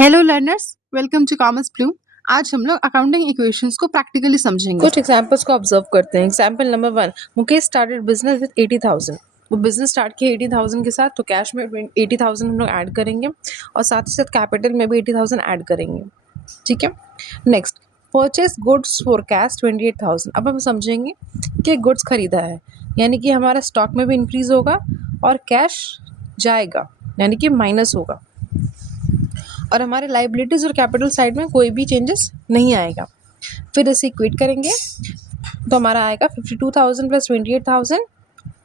Hello learners, welcome to Commerce Bloom. आज हम लोग अकाउंटिंग इक्वेशंस को प्रैक्टिकली समझेंगे। कुछ एग्जांपल्स को ऑब्जर्व करते हैं। Example number 1, Mukesh started business with 80,000। वो बिजनेस स्टार्ट किया 80,000 के साथ, तो कैश में 80,000 हम लोग ऐड करेंगे और साथ ही साथ कैपिटल में भी 80,000 ऐड करेंगे। ठीक है। Next, purchase goods forecast 28,000। अब हम समझेंगे कि गुड्स खरीदा है, यानी कि हमारा स्टॉक में भी इंक्रीज होगा और कैश जाएगा, यानी कि माइनस होगा, और हमारे लाइबिलिटीज और कैपिटल साइड में कोई भी चेंजेस नहीं आएगा। फिर इसे इक्वेट करेंगे तो हमारा आएगा 52,000 प्लस 28,000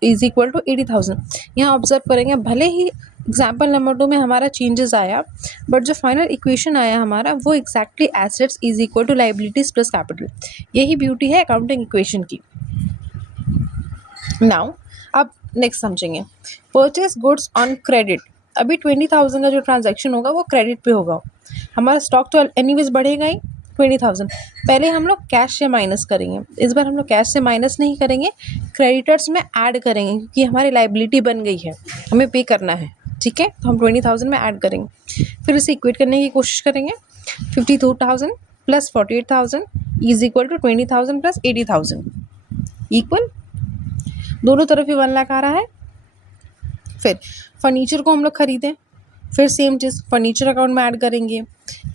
इज इक्वल टू 80,000। यहाँ ऑब्जर्व करेंगे, भले ही एग्जाम्पल नंबर 2 में हमारा चेंजेस आया, बट जो फाइनल इक्वेशन आया हमारा वो exactly assets is equal to liabilities plus capital. यही ब्यूटी है अकाउंटिंग इक्वेशन की। नाउ अब नेक्स्ट समझेंगे, परचेज गुड्स ऑन क्रेडिट। अभी 20,000 का जो ट्रांजैक्शन होगा वो क्रेडिट पे होगा। हमारा स्टॉक तो एनीवेज बढ़ेगा ही 20,000। पहले हम लोग कैश से माइनस करेंगे। इस बार हम लोग कैश से माइनस नहीं करेंगे, क्रेडिटर्स में ऐड करेंगे, क्योंकि हमारी लाइबिलिटी बन गई है, हमें पे करना है। ठीक है, तो हम 20,000 में ऐड करेंगे। फिर इसे इक्वेट करने की कोशिश करेंगे। 52,000 plus 48,000 is equal to 20,000 plus 80,000 equal, दोनों तरफ ही 1 लाख आ रहा है। फिर फर्नीचर को हम लोग खरीदें, फिर सेम चीज़ फर्नीचर अकाउंट में ऐड करेंगे,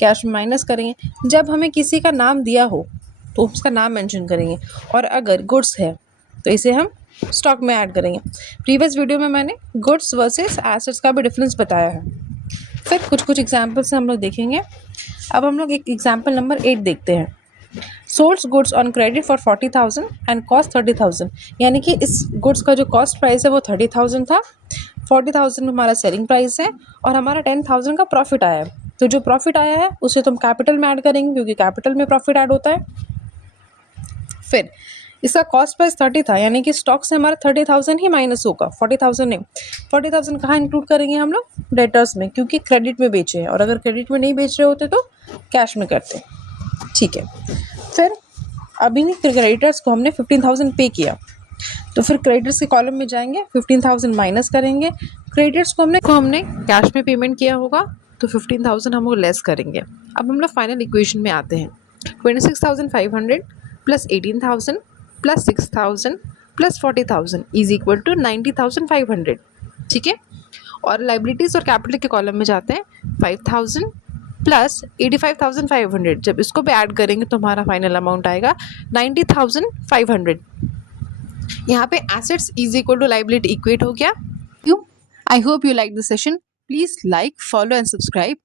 कैश में माइनस करेंगे। जब हमें किसी का नाम दिया हो तो उसका नाम मेंशन करेंगे, और अगर गुड्स है तो इसे हम स्टॉक में ऐड करेंगे। प्रीवियस वीडियो में मैंने गुड्स वर्सेस एसेट्स का भी डिफरेंस बताया है। फिर कुछ एग्जाम्पल से हम लोग देखेंगे। अब हम लोग एक एग्जाम्पल नंबर 8 देखते हैं। Sold goods on credit for 40,000 and cost 30,000। यानी कि इस गुड्स का जो कॉस्ट प्राइस है वो 30,000 था, 40,000 हमारा सेलिंग प्राइस है, और हमारा 10,000 का प्रॉफिट आया है। तो जो प्रॉफिट आया है उसे तो हम कैपिटल में ऐड करेंगे, क्योंकि कैपिटल में प्रॉफिट ऐड होता है। फिर इसका कॉस्ट प्राइस 30 था, यानी कि स्टॉक से हमारा 30,000 ही माइनस होगा, 40,000 नहीं। 40,000 कहाँ इंक्लूड करेंगे हम लोग? डेटर्स में, क्योंकि क्रेडिट में बेचे हैं, और अगर क्रेडिट में नहीं बेच रहे होते तो कैश में करते। ठीक है। फिर अभी नहीं, क्रेडिटर्स को हमने 15,000 पे किया, तो फिर क्रेडिटर्स के कॉलम में जाएंगे, 15,000 माइनस करेंगे। क्रेडिटर्स को हमने कैश में पेमेंट किया होगा, तो 15,000 हम लोग लेस करेंगे। अब हम लोग फाइनल इक्वेशन में आते हैं। 26,500 plus 18,000 plus 6,000 plus 40,000 is equal to 90,500। ठीक है। और लाइबिलिटीज़ और कैपिटल के कॉलम में जाते हैं, 5,000 प्लस 85,500। जब इसको भी ऐड करेंगे तो हमारा फाइनल अमाउंट आएगा 90,500। यहाँ पे assets is equal to liability equate हो गया। I hope you like the session. Please like, follow and subscribe.